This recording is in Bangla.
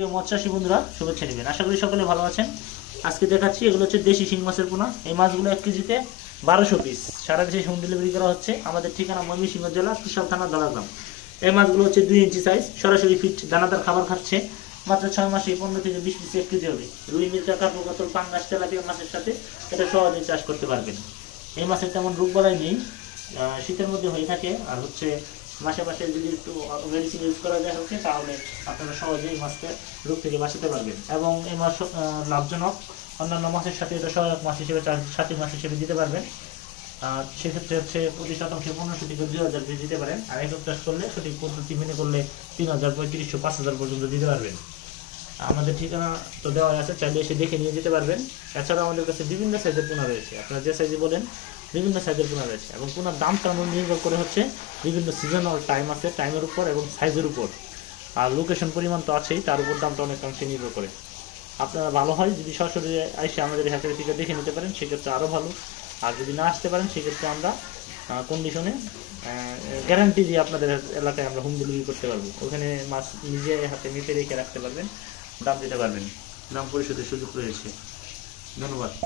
প্রিয় মৎস্যাসী বন্ধুরা, শুভেচ্ছা নেবেন। আশা করি সকলে ভালো আছেন। আজকে দেখাচ্ছি এগুলো হচ্ছে দেশি শিং মাছের পোনা। এই মাছগুলো এক কেজিতে বারোশো পিস সারা দেশে হোম ডেলিভারি করা হচ্ছে। আমাদের ঠিকানা জেলা থানা এই মাছগুলো হচ্ছে দুই ইঞ্চি সাইজ সরাসরি ফিট দানাদার খাবার খাচ্ছে। মাত্র ছয় মাসে পনেরো থেকে বিশ পিস এক কেজি হবে। রুই মির্কা কাপড় কাতল পাঙ্গাস, তেলাপিয়া মাছের সাথে এটা সহজেই চাষ করতে পারবেন। এই মাছের তেমন রোগ বলাই নেই। শীতের মধ্যে হয়ে থাকে আর হচ্ছে মাসে মাসে যদি একটু মেডিসিন ইউজ করা যায় হচ্ছে তাহলে আপনারা সহজেই মাছকে রোগ থেকে বাঁচাতে পারবেন। এবং এই আহ, লাভজনক। অন্যান্য মাছের সাথে এটা সহায়ক মাছ হিসেবে সাথী মাছ হিসেবে দিতে পারবেন। আর সেক্ষেত্রে হচ্ছে প্রতি শতাংশে পনেরোশো থেকে দুই হাজার পিস দিতে পারেন। আর একক চাষ করলে সঠিক পদ্ধতি মেনে করলে তিন হাজার পঁয়ত্রিশশো পাঁচ হাজার পর্যন্ত দিতে পারবেন। আমাদের ঠিকানা তো দেওয়া আছে চাইলে এসে দেখে নিয়ে যেতে পারবেন। এছাড়াও আমাদের কাছে বিভিন্ন সাইজের পোনা রয়েছে। আপনারা যে সাইজে বলেন বিভিন্ন সাইজের পোনা রয়েছে এবং পোনার দামটা আমরা নির্ভর করে হচ্ছে বিভিন্ন সিজনাল টাইম আছে টাইমের উপর এবং সাইজের উপর। আর লোকেশন পরিমাণ তো আছেই, তার উপর দামটা অনেকাংশে নির্ভর করে। আপনারা ভালো হয় যদি সরাসরি এসে আমাদের হাতের থেকে দেখে নিতে পারেন, সেক্ষেত্রে আরও ভালো। আর যদি না আসতে পারেন, সেক্ষেত্রে আমরা কন্ডিশনে গ্যারান্টি দিয়ে আপনাদের এলাকায় আমরা হোম ডেলিভারি করতে পারব। ওখানে মাছ নিজে হাতে নিতে রেখে রাখতে পারবেন, দাম দিতে পারবেন। দাম পরিশোধের সুযোগ রয়েছে। ধন্যবাদ।